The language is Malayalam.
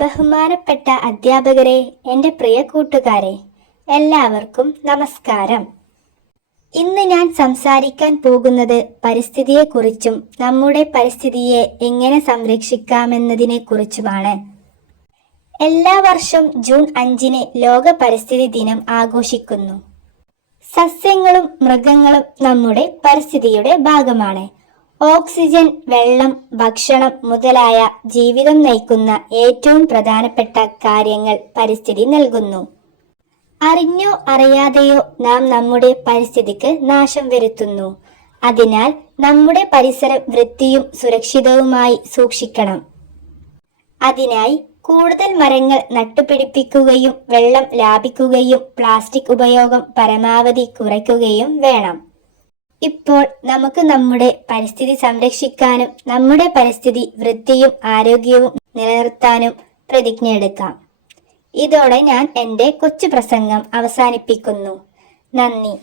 ബഹുമാനപ്പെട്ട അധ്യാപകരെ എന്റെ പ്രിയ കൂട്ടുകാരെ എല്ലാവർക്കും നമസ്കാരം. ഇന്ന് ഞാൻ സംസാരിക്കാൻ പോകുന്നത് പരിസ്ഥിതിയെക്കുറിച്ചും നമ്മുടെ പരിസ്ഥിതിയെ എങ്ങനെ സംരക്ഷിക്കാമെന്നതിനെക്കുറിച്ചുമാണ്. എല്ലാ വർഷവും ജൂൺ അഞ്ചിന് ലോക പരിസ്ഥിതി ദിനം ആഘോഷിക്കുന്നു. സസ്യങ്ങളും മൃഗങ്ങളും നമ്മുടെ പരിസ്ഥിതിയുടെ ഭാഗമാണ്. ഓക്സിജൻ വെള്ളം ഭക്ഷണം മുതലായ ജീവിതം നയിക്കുന്ന ഏറ്റവും പ്രധാനപ്പെട്ട കാര്യങ്ങൾ പരിസ്ഥിതി നൽകുന്നു. അറിഞ്ഞോ അറിയാതെയോ നാം നമ്മുടെ പരിസ്ഥിതിക്ക് നാശം വരുത്തുന്നു. അതിനാൽ നമ്മുടെ പരിസരം വൃത്തിയും സുരക്ഷിതവുമായി സൂക്ഷിക്കണം. അതിനായി കൂടുതൽ മരങ്ങൾ നട്ടുപിടിപ്പിക്കുകയും വെള്ളം ലാഭിക്കുകയും പ്ലാസ്റ്റിക് ഉപയോഗം പരമാവധി കുറയ്ക്കുകയും വേണം. ഇപ്പോൾ നമുക്ക് നമ്മുടെ പരിസ്ഥിതി സംരക്ഷിക്കാനും നമ്മുടെ പരിസ്ഥിതി വൃത്തിയും ആരോഗ്യവും നിലനിർത്താനും പ്രതിജ്ഞയെടുക്കാം ഇതോടെ ഞാൻ എന്റെ കൊച്ചു പ്രസംഗം അവസാനിപ്പിക്കുന്നു. നന്ദി.